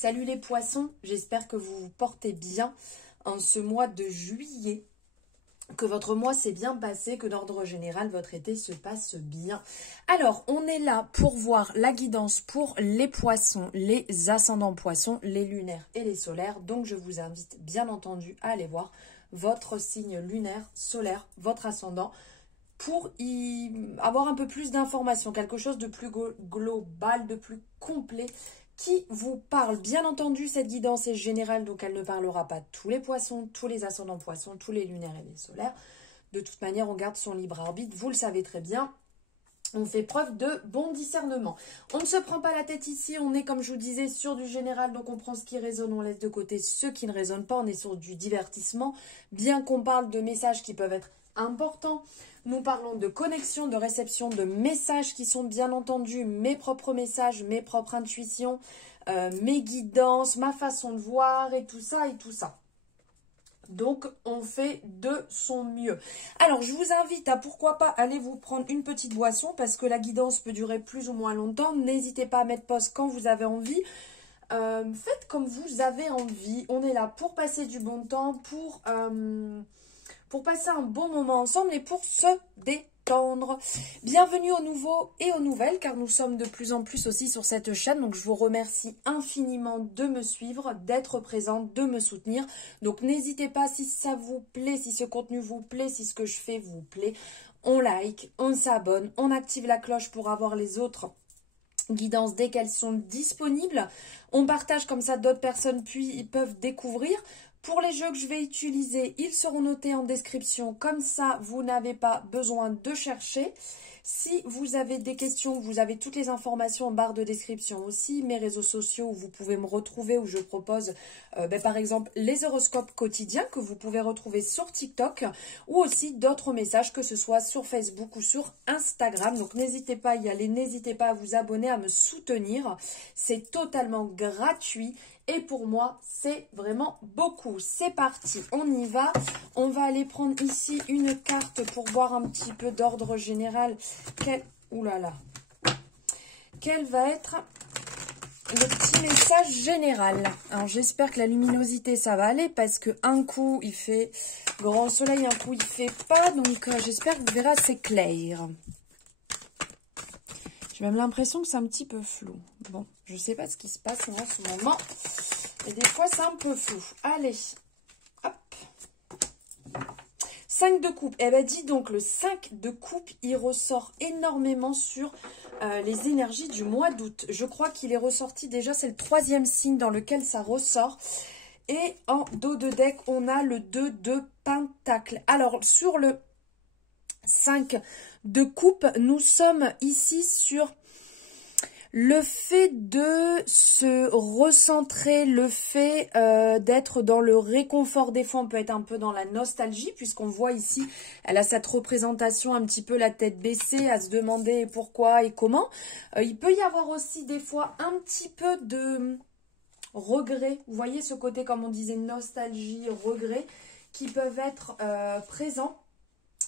Salut les poissons, j'espère que vous vous portez bien en ce mois de juillet, que votre mois s'est bien passé, que d'ordre général votre été se passe bien. Alors, on est là pour voir la guidance pour les poissons, les ascendants poissons, les lunaires et les solaires. Donc, je vous invite bien entendu à aller voir votre signe lunaire, solaire, votre ascendant, pour y avoir un peu plus d'informations, quelque chose de plus global, de plus complet, qui vous parle. Bien entendu, cette guidance est générale, donc elle ne parlera pas de tous les poissons, tous les ascendants poissons, tous les lunaires et les solaires. De toute manière, on garde son libre arbitre, vous le savez très bien. On fait preuve de bon discernement. On ne se prend pas la tête ici, on est, comme je vous disais, sur du général, donc on prend ce qui résonne, on laisse de côté ce qui ne résonne pas, on est sur du divertissement, bien qu'on parle de messages qui peuvent être importants. Nous parlons de connexion, de réception de messages qui sont bien entendu mes propres messages, mes propres intuitions, mes guidances, ma façon de voir et tout ça et tout ça. Donc, on fait de son mieux. Alors, je vous invite à, pourquoi pas, aller vous prendre une petite boisson parce que la guidance peut durer plus ou moins longtemps. N'hésitez pas à mettre pause quand vous avez envie. Faites comme vous avez envie. On est là pour passer du bon temps, pour passer un bon moment ensemble et pour se détendre. Bienvenue aux nouveaux et aux nouvelles, car nous sommes de plus en plus aussi sur cette chaîne. Donc, je vous remercie infiniment de me suivre, d'être présente, de me soutenir. Donc, n'hésitez pas, si ça vous plaît, si ce contenu vous plaît, si ce que je fais vous plaît, on like, on s'abonne, on active la cloche pour avoir les autres guidances dès qu'elles sont disponibles. On partage comme ça, d'autres personnes puis peuvent découvrir. Pour les jeux que je vais utiliser, ils seront notés en description. Comme ça, vous n'avez pas besoin de chercher. Si vous avez des questions, vous avez toutes les informations en barre de description aussi. Mes réseaux sociaux où vous pouvez me retrouver, où je propose par exemple les horoscopes quotidiens que vous pouvez retrouver sur TikTok. Ou aussi d'autres messages, que ce soit sur Facebook ou sur Instagram. Donc n'hésitez pas à y aller, n'hésitez pas à vous abonner, à me soutenir. C'est totalement gratuit. Et pour moi, c'est vraiment beaucoup. C'est parti, on y va. On va aller prendre ici une carte pour voir un petit peu d'ordre général. Quel va être le petit message général? Alors, j'espère que la luminosité, ça va aller parce que un coup, il fait grand soleil, un coup, il fait pas. Donc, j'espère que vous verrez assez clair. J'ai même l'impression que c'est un petit peu flou. Bon, je sais pas ce qui se passe en ce moment. Et des fois, c'est un peu flou. Allez, hop. 5 de coupe. Eh bien, dis donc, le 5 de coupe, il ressort énormément sur les énergies du mois d'août. Je crois qu'il est ressorti déjà, c'est le 3e signe dans lequel ça ressort. Et en dos de deck, on a le 2 de pentacle. Alors, sur le 5 de coupe, nous sommes ici sur le fait de se recentrer, le fait d'être dans le réconfort. Des fois, on peut être un peu dans la nostalgie, puisqu'on voit ici, elle a cette représentation un petit peu la tête baissée, à se demander pourquoi et comment. Il peut y avoir aussi des fois un petit peu de regret. Vous voyez ce côté, comme on disait, nostalgie, regret, qui peuvent être présents.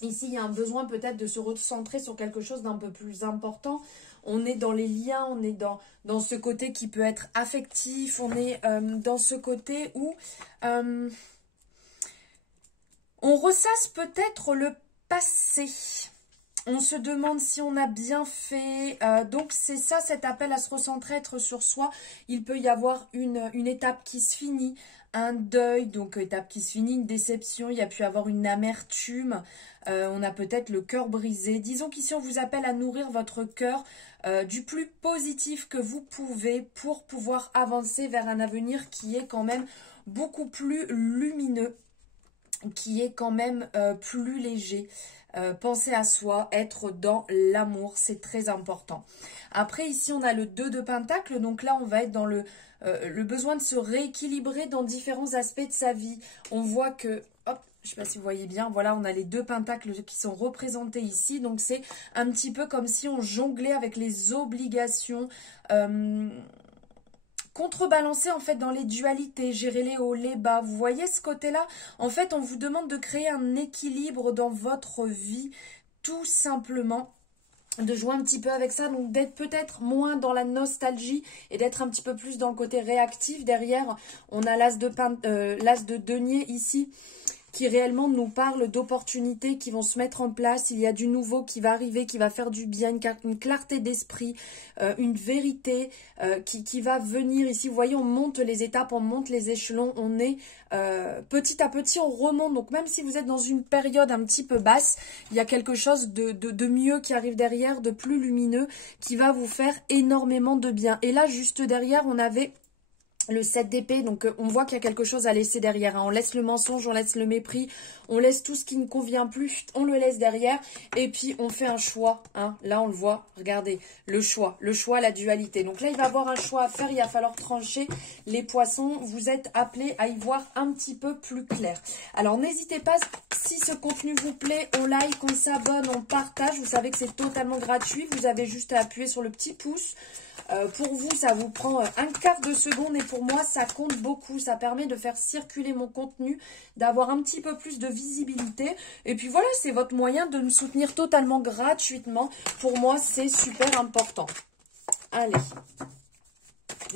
Ici, il y a un besoin peut-être de se recentrer sur quelque chose d'un peu plus important. On est dans les liens, on est dans ce côté qui peut être affectif, on est dans ce côté où on ressasse peut-être le passé. On se demande si on a bien fait. Donc, c'est ça, cet appel à se recentrer, être sur soi. Il peut y avoir une étape qui se finit, un deuil, donc étape qui se finit, une déception. Il y a pu avoir une amertume. On a peut-être le cœur brisé. Disons qu'ici, on vous appelle à nourrir votre cœur du plus positif que vous pouvez pour pouvoir avancer vers un avenir qui est quand même beaucoup plus lumineux, qui est quand même plus léger. Penser à soi, être dans l'amour, c'est très important. Après, ici, on a le 2 de pentacle. Donc là, on va être dans le besoin de se rééquilibrer dans différents aspects de sa vie. On voit que, hop, je ne sais pas si vous voyez bien, voilà, on a les 2 pentacles qui sont représentés ici. Donc, c'est un petit peu comme si on jonglait avec les obligations, contrebalancer en fait dans les dualités, gérer les hauts, les bas. Vous voyez ce côté-là? En fait, on vous demande de créer un équilibre dans votre vie, tout simplement. de jouer un petit peu avec ça, donc d'être peut-être moins dans la nostalgie et d'être un petit peu plus dans le côté réactif. Derrière, on a l'as de denier ici, qui réellement nous parle d'opportunités qui vont se mettre en place. Il y a du nouveau qui va arriver, qui va faire du bien, une clarté d'esprit, une vérité qui va venir ici. Vous voyez, on monte les étapes, on monte les échelons, on est petit à petit, on remonte. Donc même si vous êtes dans une période un petit peu basse, il y a quelque chose de mieux qui arrive derrière, de plus lumineux, qui va vous faire énormément de bien. Et là, juste derrière, on avait le 7 d'épée, donc on voit qu'il y a quelque chose à laisser derrière, hein. On laisse le mensonge, on laisse le mépris, on laisse tout ce qui ne convient plus, on le laisse derrière, et puis on fait un choix, hein. Là on le voit, regardez, le choix, la dualité. Donc là il va y avoir un choix à faire, il va falloir trancher. Les poissons, vous êtes appelés à y voir un petit peu plus clair. Alors n'hésitez pas, si ce contenu vous plaît, on like, on s'abonne, on partage. Vous savez que c'est totalement gratuit, vous avez juste à appuyer sur le petit pouce. Pour vous, ça vous prend un quart de seconde et pour moi, ça compte beaucoup. Ça permet de faire circuler mon contenu, d'avoir un petit peu plus de visibilité. Et puis voilà, c'est votre moyen de me soutenir totalement gratuitement. Pour moi, c'est super important. Allez.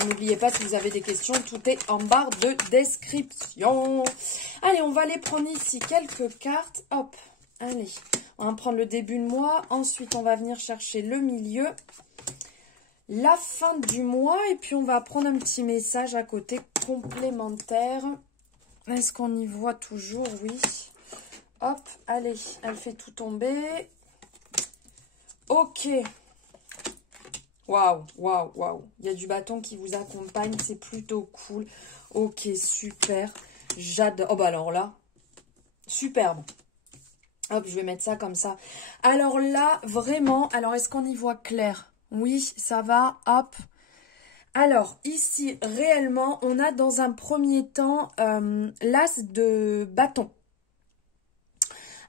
N'oubliez pas, si vous avez des questions, tout est en barre de description. Allez, on va aller prendre ici quelques cartes. Hop, allez. On va prendre le début de mois. Ensuite, on va venir chercher le milieu. La fin du mois, et puis on va prendre un petit message à côté complémentaire. Est-ce qu'on y voit toujours? Oui. Hop, allez, elle fait tout tomber. Ok. Waouh, waouh, waouh. Il y a du bâton qui vous accompagne, c'est plutôt cool. Ok, super. J'adore. Oh bah alors là, superbe. Hop, je vais mettre ça comme ça. Alors là, vraiment, alors est-ce qu'on y voit clair? Oui, ça va, hop. Alors, ici, réellement, on a dans un premier temps l'as de bâton.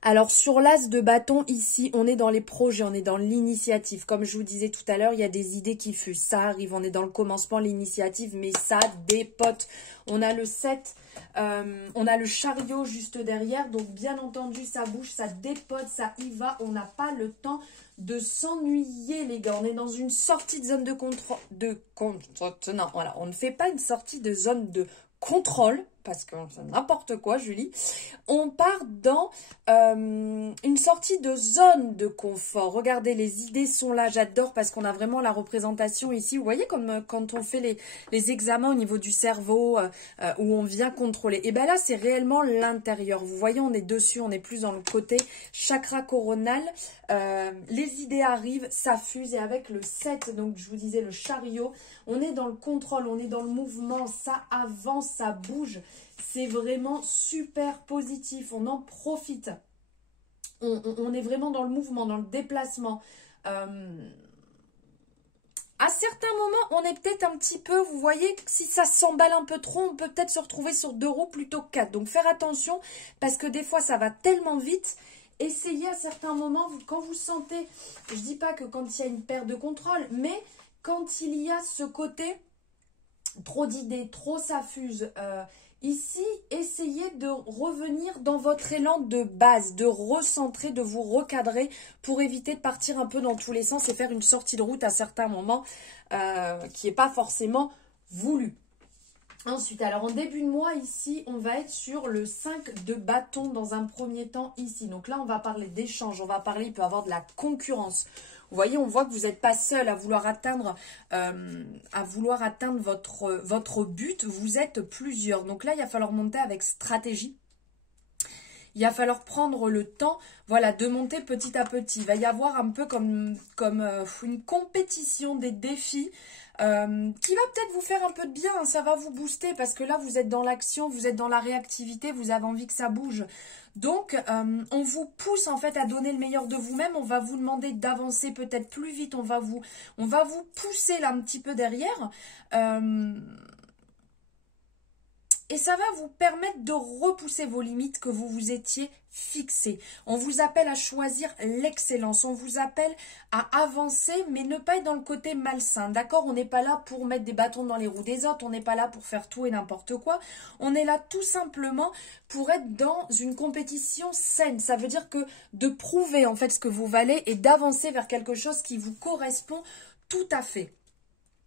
Alors, sur l'as de bâton, ici, on est dans les projets, on est dans l'initiative. Comme je vous disais tout à l'heure, il y a des idées qui fusent. Ça arrive, on est dans le commencement, l'initiative, mais ça dépote. On a le 7, on a le chariot juste derrière. Donc, bien entendu, ça bouge, ça dépote, ça y va. On n'a pas le temps de s'ennuyer, les gars. On est dans une sortie de zone de contrôle. Non, voilà, on ne fait pas une sortie de zone de contrôle, parce que c'est n'importe quoi, Julie. On part dans une sortie de zone de confort. Regardez, les idées sont là. J'adore parce qu'on a vraiment la représentation ici. Vous voyez, comme quand on fait les examens au niveau du cerveau, où on vient contrôler. Et bien là, c'est réellement l'intérieur. Vous voyez, on est dessus, on est plus dans le côté chakra coronal. Les idées arrivent, ça fuse. Et avec le 7, donc je vous disais, le chariot, on est dans le contrôle, on est dans le mouvement. Ça avance, ça bouge. C'est vraiment super positif, on en profite. On est vraiment dans le mouvement, dans le déplacement. À certains moments, on est peut-être un petit peu, vous voyez, si ça s'emballe un peu trop, on peut peut-être se retrouver sur 2 roues plutôt que 4. Donc, faire attention, parce que des fois, ça va tellement vite. Essayez à certains moments, quand vous sentez, je ne dis pas que quand il y a une perte de contrôle, mais quand il y a ce côté, trop d'idées, trop ça fuse, ici, essayez de revenir dans votre élan de base, de recentrer, de vous recadrer pour éviter de partir un peu dans tous les sens et faire une sortie de route à certains moments qui n'est pas forcément voulu. Ensuite, alors en début de mois, ici, on va être sur le 5 de bâton dans un premier temps ici. Donc là, on va parler d'échange, on va parler, il peut y avoir de la concurrence. Vous voyez, on voit que vous n'êtes pas seul à vouloir atteindre votre but. Vous êtes plusieurs. Donc là, il va falloir monter avec stratégie. Il va falloir prendre le temps, voilà, de monter petit à petit. Il va y avoir un peu comme une compétition, des défis qui va peut-être vous faire un peu de bien. Hein, ça va vous booster parce que là, vous êtes dans l'action, vous êtes dans la réactivité, vous avez envie que ça bouge. Donc, on vous pousse en fait à donner le meilleur de vous-même. On va vous demander d'avancer peut-être plus vite. On va vous pousser là un petit peu derrière. Et ça va vous permettre de repousser vos limites que vous vous étiez fixées. On vous appelle à choisir l'excellence. On vous appelle à avancer, mais ne pas être dans le côté malsain. D'accord? On n'est pas là pour mettre des bâtons dans les roues des autres. On n'est pas là pour faire tout et n'importe quoi. On est là tout simplement pour être dans une compétition saine. Ça veut dire que de prouver en fait ce que vous valez et d'avancer vers quelque chose qui vous correspond tout à fait.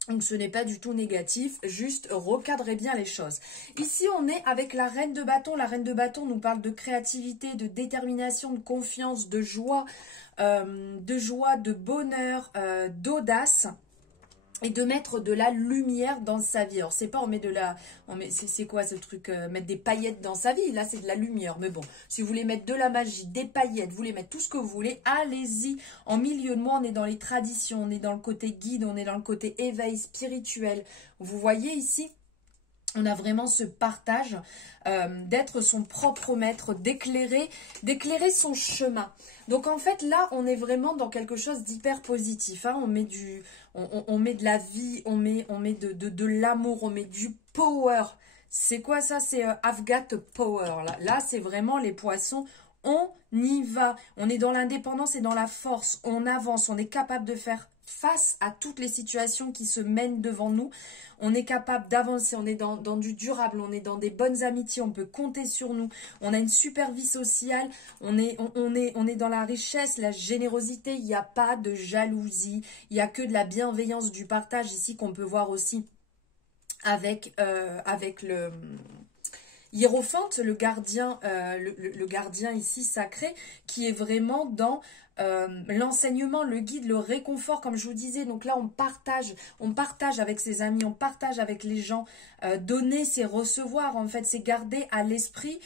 Donc ce n'est pas du tout négatif, juste recadrez bien les choses. Ici on est avec la reine de bâton. La reine de bâton nous parle de créativité, de détermination, de confiance, de joie, de bonheur, d'audace. Et de mettre de la lumière dans sa vie. Alors, c'est pas c'est quoi ce truc, mettre des paillettes dans sa vie? Là, c'est de la lumière. Mais bon, si vous voulez mettre de la magie, des paillettes, vous voulez mettre tout ce que vous voulez, allez-y. En milieu de moi, on est dans les traditions, on est dans le côté guide, on est dans le côté éveil spirituel. Vous voyez ici, on a vraiment ce partage d'être son propre maître, d'éclairer son chemin. Donc en fait là, on est vraiment dans quelque chose d'hyper positif. Hein. On met de la vie, on met de l'amour, on met du power. C'est quoi ça? C'est I've got power. Là c'est vraiment les poissons. On y va. On est dans l'indépendance et dans la force. On avance. On est capable de faire face à toutes les situations qui se mènent devant nous. On est capable d'avancer, on est dans du durable, on est dans des bonnes amitiés, on peut compter sur nous, on a une super vie sociale, on est dans la richesse, la générosité, il n'y a pas de jalousie, il n'y a que de la bienveillance, du partage ici qu'on peut voir aussi avec le hiérophante, le gardien ici sacré, qui est vraiment dans l'enseignement, le guide, le réconfort, comme je vous disais. Donc là, on partage avec ses amis, on partage avec les gens. Donner, c'est recevoir, en fait, c'est garder à l'esprit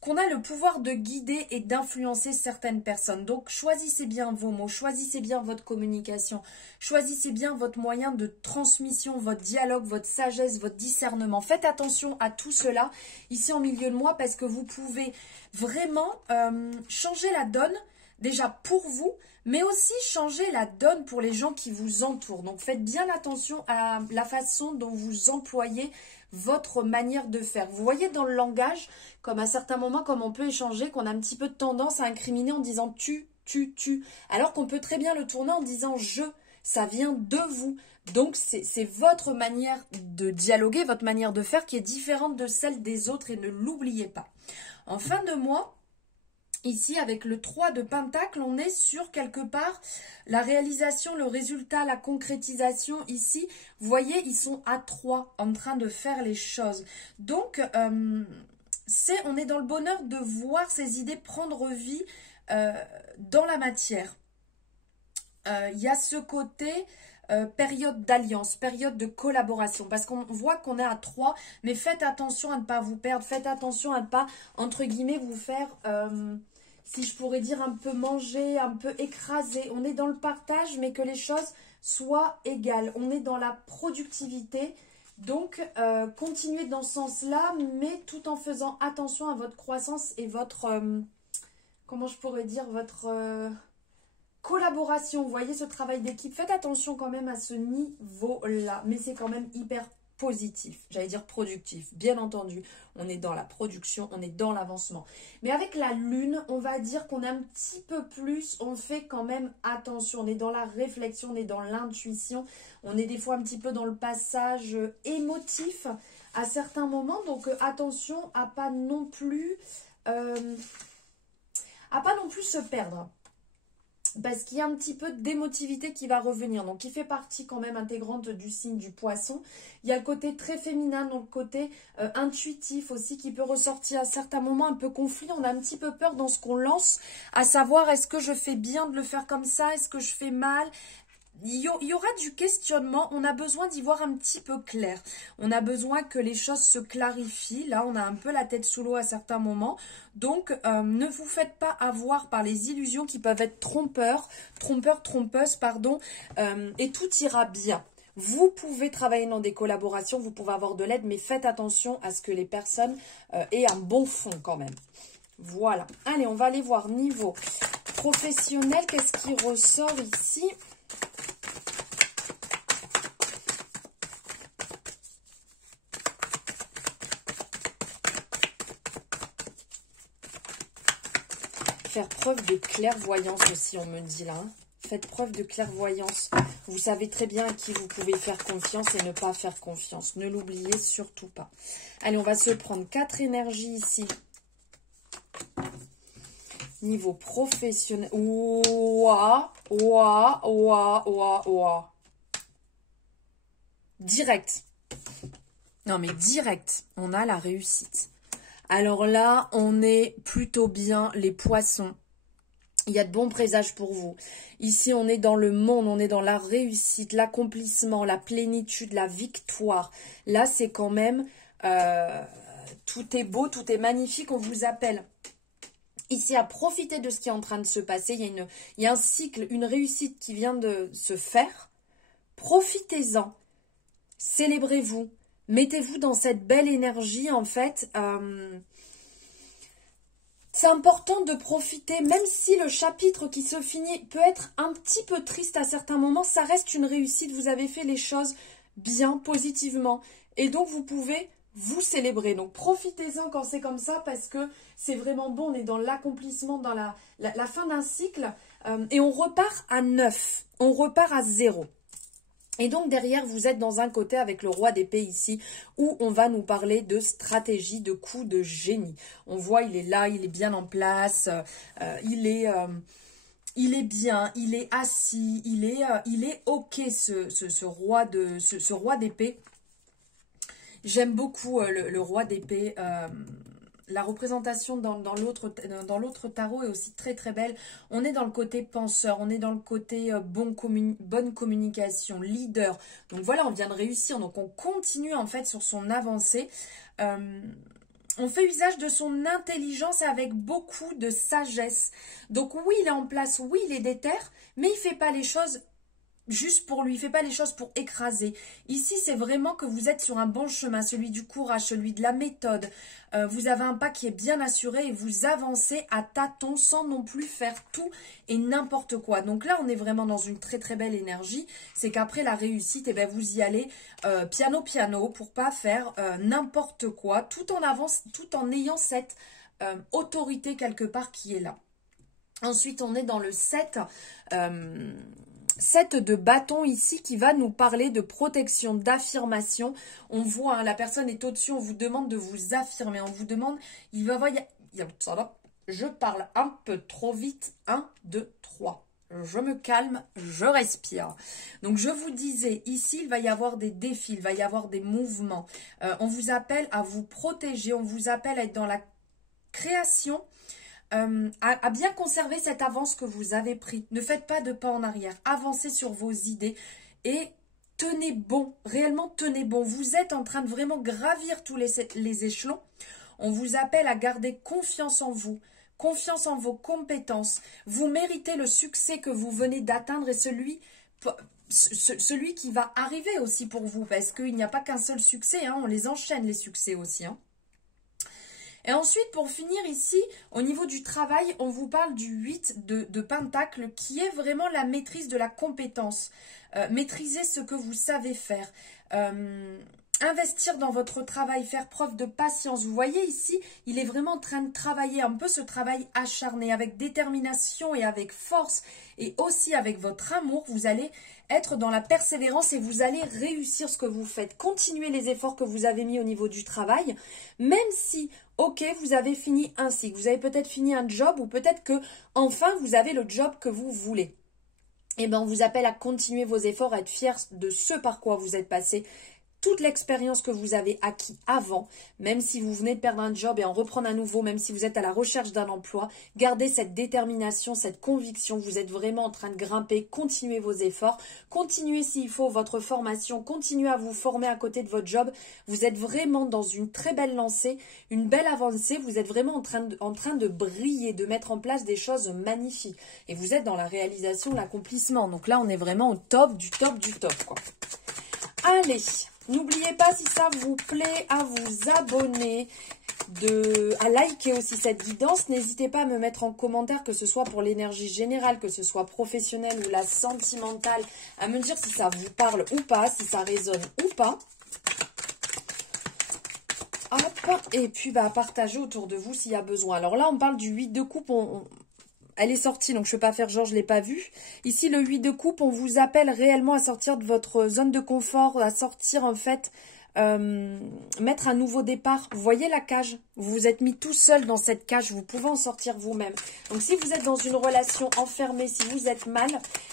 qu'on a le pouvoir de guider et d'influencer certaines personnes. Donc, choisissez bien vos mots, choisissez bien votre communication, choisissez bien votre moyen de transmission, votre dialogue, votre sagesse, votre discernement. Faites attention à tout cela ici en milieu de moi parce que vous pouvez vraiment changer la donne déjà pour vous, mais aussi changer la donne pour les gens qui vous entourent. Donc, faites bien attention à la façon dont vous employez votre manière de faire. Vous voyez dans le langage, comme à certains moments, comme on peut échanger, qu'on a un petit peu de tendance à incriminer en disant tu, alors qu'on peut très bien le tourner en disant je. Ça vient de vous. Donc, c'est votre manière de dialoguer, votre manière de faire qui est différente de celle des autres et ne l'oubliez pas. En fin de mois, ici, avec le 3 de Pentacle, on est sur quelque part la réalisation, le résultat, la concrétisation. Ici, vous voyez, ils sont à 3 en train de faire les choses. Donc, on est dans le bonheur de voir ces idées prendre vie dans la matière. Il y a ce côté période d'alliance, période de collaboration, parce qu'on voit qu'on est à 3, mais faites attention à ne pas vous perdre, faites attention à ne pas, entre guillemets, vous faire... si je pourrais dire un peu manger, un peu écraser. On est dans le partage, mais que les choses soient égales. On est dans la productivité. Donc, continuez dans ce sens-là, mais tout en faisant attention à votre croissance et votre, comment je pourrais dire, votre collaboration. Vous voyez ce travail d'équipe. Faites attention quand même à ce niveau-là, mais c'est quand même hyper positif, j'allais dire productif, bien entendu, on est dans la production, on est dans l'avancement. Mais avec la lune, on va dire qu'on est un petit peu plus, on fait quand même attention, on est dans la réflexion, on est dans l'intuition, on est des fois un petit peu dans le passage émotif à certains moments, donc attention à pas non plus se perdre. Parce qu'il y a un petit peu d'émotivité qui va revenir. Donc, qui fait partie quand même intégrante du signe du poisson. Il y a le côté très féminin, donc le côté intuitif aussi qui peut ressortir à certains moments un peu conflit. On a un petit peu peur dans ce qu'on lance, à savoir est-ce que je fais bien de le faire comme ça? Est-ce que je fais mal? Il y aura du questionnement, on a besoin d'y voir un petit peu clair. On a besoin que les choses se clarifient. Là, on a un peu la tête sous l'eau à certains moments. Donc, ne vous faites pas avoir par les illusions qui peuvent être trompeuses, pardon, et tout ira bien. Vous pouvez travailler dans des collaborations, vous pouvez avoir de l'aide, mais faites attention à ce que les personnes aient un bon fond quand même. Voilà. Allez, on va aller voir niveau professionnel. Qu'est-ce qui ressort ici ? faire preuve de clairvoyance aussi, on me dit là. Hein. Faites preuve de clairvoyance. Vous savez très bien à qui vous pouvez faire confiance et ne pas faire confiance. Ne l'oubliez surtout pas. Allez, on va se prendre 4 énergies ici. Niveau professionnel. Ouah, ouah, ouah, ouah, ouah. Direct. Non, mais direct. On a la réussite. Alors là, on est plutôt bien, les poissons. Il y a de bons présages pour vous. Ici, on est dans le monde, on est dans la réussite, l'accomplissement, la plénitude, la victoire. Là, c'est quand même... tout est beau, tout est magnifique, on vous appelle. Ici, à profiter de ce qui est en train de se passer. Il y a un cycle, une réussite qui vient de se faire. Profitez-en. Célébrez-vous. Mettez-vous dans cette belle énergie, en fait. C'est important de profiter, même si le chapitre qui se finit peut être un petit peu triste à certains moments, ça reste une réussite. Vous avez fait les choses bien, positivement. Et donc, vous pouvez vous célébrer. Donc, profitez-en quand c'est comme ça parce que c'est vraiment bon. On est dans l'accomplissement, dans la fin d'un cycle. Et on repart à 9. On repart à 0. Et donc derrière, vous êtes dans un côté avec le roi d'épée ici, où on va nous parler de stratégie, de coup de génie. On voit, il est là, il est bien en place, il est bien, il est assis, il est ok ce roi d'épée. J'aime beaucoup le roi d'épée. La représentation dans l'autre tarot est aussi très très belle. On est dans le côté penseur, on est dans le côté bonne communication, leader. Donc voilà, on vient de réussir. Donc on continue en fait sur son avancée. On fait usage de son intelligence avec beaucoup de sagesse. Donc oui, il est en place, oui, il est déter, mais il ne fait pas les choses juste pour lui, il ne fait pas les choses pour écraser. Ici, c'est vraiment que vous êtes sur un bon chemin, celui du courage, celui de la méthode. Vous avez un pas qui est bien assuré et vous avancez à tâtons sans non plus faire tout et n'importe quoi. Donc là, on est vraiment dans une très très belle énergie. C'est qu'après la réussite, eh bien, vous y allez piano piano pour pas faire n'importe quoi, tout en ayant cette autorité quelque part qui est là. Ensuite, on est dans le 7. 7 de bâton ici qui va nous parler de protection, d'affirmation. On voit, hein, la personne est au-dessus, on vous demande de vous affirmer. On vous demande, je parle un peu trop vite. 1, 2, 3. Je me calme, je respire. Donc je vous disais, ici il va y avoir des défis, il va y avoir des mouvements. On vous appelle à vous protéger, on vous appelle à être dans la création. À bien conserver cette avance que vous avez pris. Ne faites pas de pas en arrière. Avancez sur vos idées et tenez bon. Réellement, tenez bon. Vous êtes en train de vraiment gravir tous les échelons. On vous appelle à garder confiance en vous, confiance en vos compétences. Vous méritez le succès que vous venez d'atteindre et celui qui va arriver aussi pour vous. Parce qu'il n'y a pas qu'un seul succès. Hein, on les enchaîne, les succès aussi. Hein. Et ensuite, pour finir ici, au niveau du travail, on vous parle du 8 de Pentacle qui est vraiment la maîtrise de la compétence. Maîtriser ce que vous savez faire. Investir dans votre travail, faire preuve de patience. Vous voyez ici, il est vraiment en train de travailler un peu ce travail acharné avec détermination et avec force et aussi avec votre amour. Vous allez être dans la persévérance et vous allez réussir ce que vous faites. Continuez les efforts que vous avez mis au niveau du travail, même si, ok, vous avez fini un cycle, vous avez peut-être fini un job ou peut-être que enfin vous avez le job que vous voulez. Eh bien, on vous appelle à continuer vos efforts, à être fiers de ce par quoi vous êtes passé. Toute l'expérience que vous avez acquis avant, même si vous venez de perdre un job et en reprendre un nouveau, même si vous êtes à la recherche d'un emploi, gardez cette détermination, cette conviction, vous êtes vraiment en train de grimper, continuez vos efforts, continuez s'il faut votre formation, continuez à vous former à côté de votre job, vous êtes vraiment dans une très belle lancée, une belle avancée, vous êtes vraiment en train de briller, de mettre en place des choses magnifiques et vous êtes dans la réalisation, l'accomplissement, donc là on est vraiment au top du top du top, quoi. Allez, n'oubliez pas, si ça vous plaît, à vous abonner, à liker aussi cette guidance. N'hésitez pas à me mettre en commentaire, que ce soit pour l'énergie générale, que ce soit professionnelle ou la sentimentale, à me dire si ça vous parle ou pas, si ça résonne ou pas. Hop, et puis partager autour de vous s'il y a besoin. Alors là, on parle du 8 de coupe. elle est sortie, donc je ne peux pas faire genre je ne l'ai pas vue. Ici, le 8 de coupe, on vous appelle réellement à sortir de votre zone de confort, à sortir en fait, mettre un nouveau départ. Vous voyez la cage? Vous vous êtes mis tout seul dans cette cage, vous pouvez en sortir vous-même. Donc si vous êtes dans une relation enfermée, si vous êtes mal,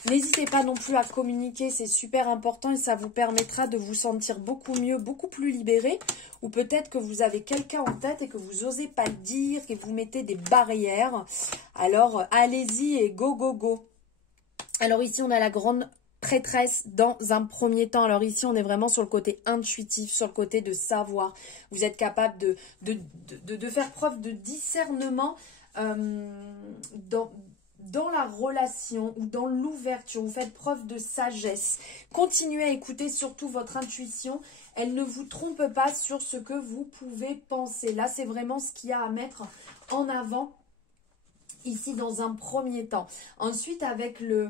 n'hésitez pas non plus à communiquer, c'est super important et ça vous permettra de vous sentir beaucoup mieux, beaucoup plus libéré. Ou peut-être que vous avez quelqu'un en tête et que vous n'osez pas le dire, que vous mettez des barrières. Alors allez-y et go, go, go. Alors ici, on a la grande prêtresse dans un premier temps. Alors ici, on est vraiment sur le côté intuitif, sur le côté de savoir. Vous êtes capable de faire preuve de discernement dans la relation ou dans l'ouverture. Vous faites preuve de sagesse. Continuez à écouter surtout votre intuition. Elle ne vous trompe pas sur ce que vous pouvez penser. Là, c'est vraiment ce qu'il y a à mettre en avant ici dans un premier temps. Ensuite, avec le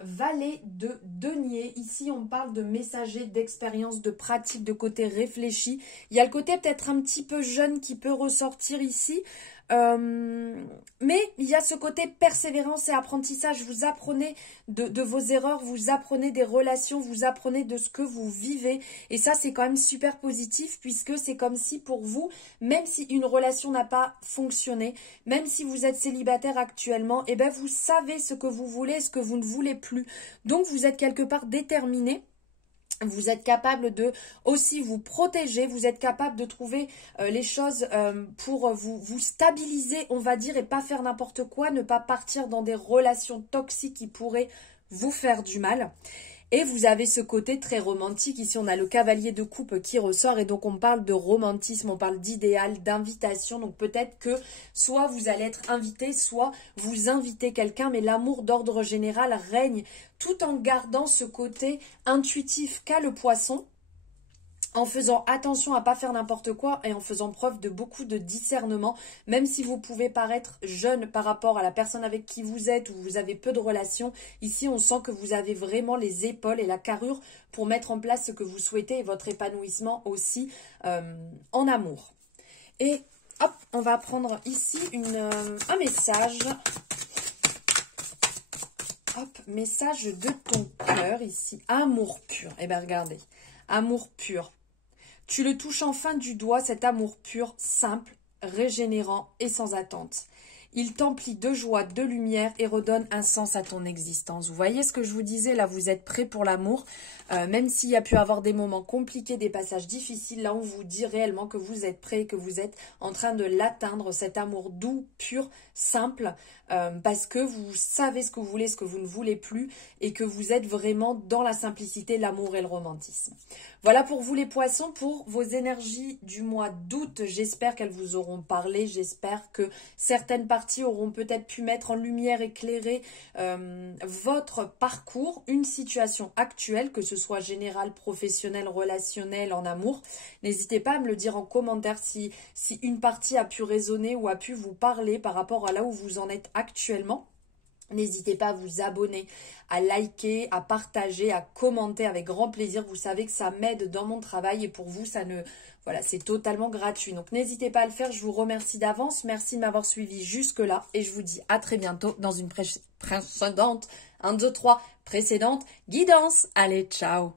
valet de denier, ici on parle de messager, d'expérience, de pratique, de côté réfléchi. Il y a le côté peut-être un petit peu jeune qui peut ressortir ici. Mais il y a ce côté persévérance et apprentissage. Vous apprenez de vos erreurs, vous apprenez des relations, vous apprenez de ce que vous vivez. Et ça, c'est quand même super positif puisque c'est comme si pour vous, même si une relation n'a pas fonctionné, même si vous êtes célibataire actuellement, eh ben vous savez ce que vous voulez et ce que vous ne voulez plus. Donc, vous êtes quelque part déterminé. Vous êtes capable de aussi vous protéger, vous êtes capable de trouver les choses pour vous stabiliser, on va dire, et pas faire n'importe quoi, ne pas partir dans des relations toxiques qui pourraient vous faire du mal. Et vous avez ce côté très romantique. Ici, on a le cavalier de coupe qui ressort. Et donc, on parle de romantisme, on parle d'idéal, d'invitation. Donc, peut-être que soit vous allez être invité, soit vous invitez quelqu'un. Mais l'amour d'ordre général règne tout en gardant ce côté intuitif qu'a le poisson, en faisant attention à ne pas faire n'importe quoi et en faisant preuve de beaucoup de discernement, même si vous pouvez paraître jeune par rapport à la personne avec qui vous êtes ou vous avez peu de relations. Ici, on sent que vous avez vraiment les épaules et la carrure pour mettre en place ce que vous souhaitez et votre épanouissement aussi en amour. Et hop, on va prendre ici un message. Hop, message de ton cœur ici. Amour pur. Eh bien, regardez. Amour pur. Tu le touches enfin du doigt, cet amour pur, simple, régénérant et sans attente. Il t'emplit de joie, de lumière et redonne un sens à ton existence. Vous voyez ce que je vous disais, là vous êtes prêts pour l'amour, même s'il y a pu avoir des moments compliqués, des passages difficiles, là on vous dit réellement que vous êtes prêts, que vous êtes en train de l'atteindre, cet amour doux, pur, simple, parce que vous savez ce que vous voulez, ce que vous ne voulez plus et que vous êtes vraiment dans la simplicité, l'amour et le romantisme. Voilà pour vous les poissons, pour vos énergies du mois d'août. J'espère qu'elles vous auront parlé, j'espère que certaines parties auront peut-être pu mettre en lumière, éclairer votre parcours, une situation actuelle, que ce soit générale, professionnelle, relationnelle, en amour. N'hésitez pas à me le dire en commentaire si une partie a pu résonner ou a pu vous parler par rapport à là où vous en êtes actuellement. N'hésitez pas à vous abonner, à liker, à partager, à commenter avec grand plaisir. Vous savez que ça m'aide dans mon travail et pour vous, voilà, c'est totalement gratuit. Donc n'hésitez pas à le faire. Je vous remercie d'avance. Merci de m'avoir suivi jusque-là et je vous dis à très bientôt dans une précédente guidance. Allez, ciao!